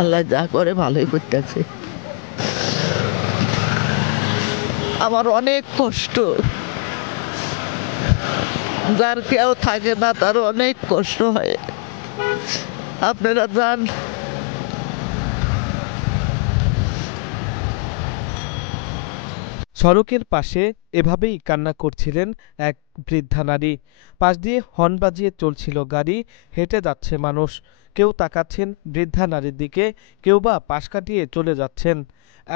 আল্লাহ যা করে ভালোই করতেছে। আমার অনেক কষ্ট, যার কেউ থাকে না তার অনেক কষ্ট হয়। আপনারা যান। সড়কের পাশে এভাবেই কান্না করছিলেন এক বৃদ্ধা নারী। পাশ দিয়ে হর্ন বাজিয়ে চলছিল গাড়ি, হেঁটে যাচ্ছে মানুষ। কেউ তাকাচ্ছেন বৃদ্ধা নারীর দিকে, কেউ বা পাশ কাটিয়ে চলে যাচ্ছেন।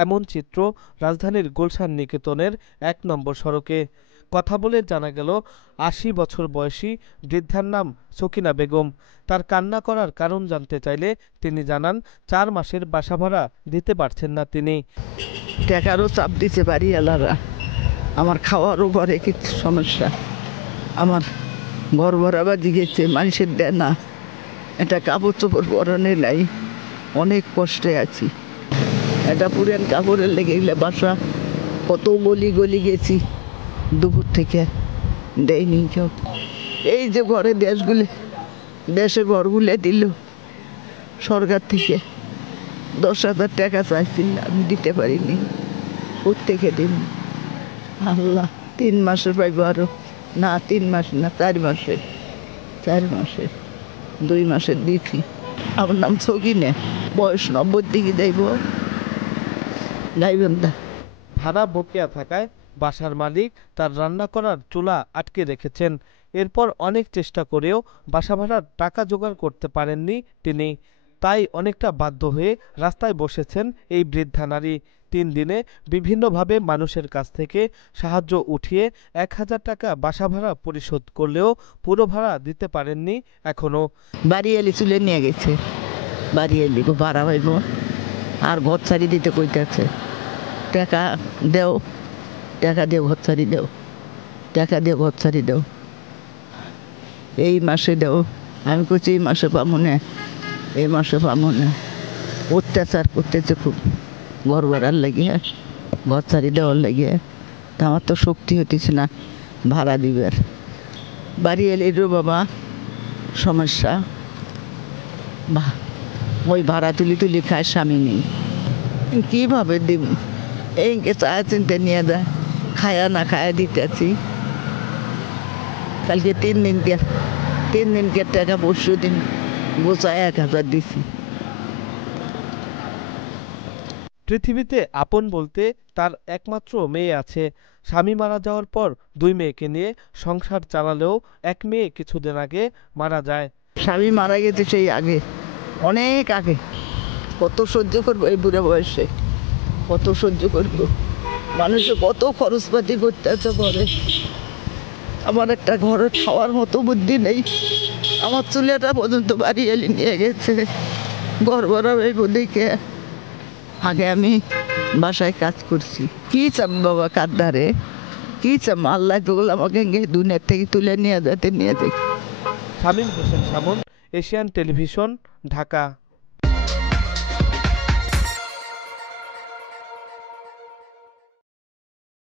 এমন চিত্র রাজধানীর গুলশান নিকেতনের ১ নম্বর সড়কে। কথা বলে জানা গেল ৮০ বছর বয়সী বৃদ্ধার নাম সকিনা বেগম। তার কান্না করার কারণ জানতে চাইলে তিনি জানান ৪ মাসের বাসা ভাড়া দিতে পারছেন না তিনি। টাকারও চাপ দিতে পারি আলারা, আমার খাওয়ারও ঘরে কিছু সমস্যা, আমার ঘর ভরা বাজি গেছে, মানুষের দেয় না, এটা কাপড় চোপড় পরনে নাই, অনেক কষ্টে আছি। এটা পুরেন কাপড়ের লেগে গেলে বাসা কত গলি গলি গেছি, দুপুর থেকে দেয়নি কেউ। এই যে ঘরে দেশে ঘরগুলো দিল সরকার থেকে, ১০,০০০ টাকা চাইছিল, আমি দিতে পারিনি। প্রত্যেকে দিন আল্লাহ ৩ মাসের পাইব আরো, না ৩ মাস না ৪ মাসের, ৪ মাসের ২ মাসের দিচ্ছি। আমার নাম সকিনা, বয়স ৯০ দিকে যাইব, যাইবেন না। ভাড়া বকেয়া থাকায় বাসার মালিক তার রান্না করার চুলা আটকে রেখেছেন। এরপর অনেক চেষ্টা করেও বাসা ভাড়ার টাকা জোগাড় করতে পারেননি তিনি। তাই অনেকটা বাধ্য হয়ে রাস্তায় বসেছেন এই বৃদ্ধা নারী। ৩ দিনে বিভিন্নভাবে মানুষের কাছ থেকে সাহায্য উঠিয়ে ১,০০০ টাকা বাসা ভাড়া পরিশোধ করলেও পুরো ভাড়া দিতে পারেননি এখনো। বাড়ি এলি চুলে নিয়ে গেছে, বাড়ি এলি ভাড়া হইব, আর ঘর ছাড়ি দিতে কইতেছে। টাকা দেও, টাকা দিয়ে ঘর ছাড়ি দেও, টাকা দিয়ে ঘর ছাড়ি দেও, এই মাসে দেও। আমি কইছি এই মাসে পাবো না, এই মাসে পাবো না। অত্যাচার করতেছে খুব, ঘর ভাড়ার লাগিয়ে, ঘর ছাড়ি দেওয়ার লাগিয়ে। তা আমার তো শক্তি হইতেছে না ভাড়া দিবার। বাড়ি এলে বাবা সমস্যা, ওই ভাড়া তুলি খায়, স্বামী নেই, কীভাবে দিব? এইকে চায় চিনতে নিয়ে যায়, খায়া না খায়া দিতেছি। কালকে 3 দিনকে টাকা, পরশু দিন গোছায় ১,০০০ দিছি। পৃথিবীতে আপন বলতে তার একমাত্র মেয়ে আছে। স্বামী মারা যাওয়ার পর ২ মেয়েকে নিয়ে সংসার চালালেও এক মেয়ে কিছুদিন আগে মারা যায়। স্বামী মারা গেছে সেই আগে, অনেক আগে। কত সহ্য করবো এই বুড়ো বয়সে, কত সহ্য করবো? মানুষে কত খরচপাতি করতে আছে পরে। আমার একটা ঘরে খাওয়ার মতো বুদ্ধি নেই। আমার চুলেটা পর্যন্ত বাড়ি এলি নিয়ে গেছে, ঘর ভরা এই দেখে। আগে আমি বাসায় কাজ করছি, কি চাম বাবা কাদ্দারে, কি চাম? আল্লাহ তো আমাকে দুনিয়ার থেকে তুলে নিয়ে যেতে নিয়ে যাই। Shamim Hossain Shamun, Asian television, Dhaka.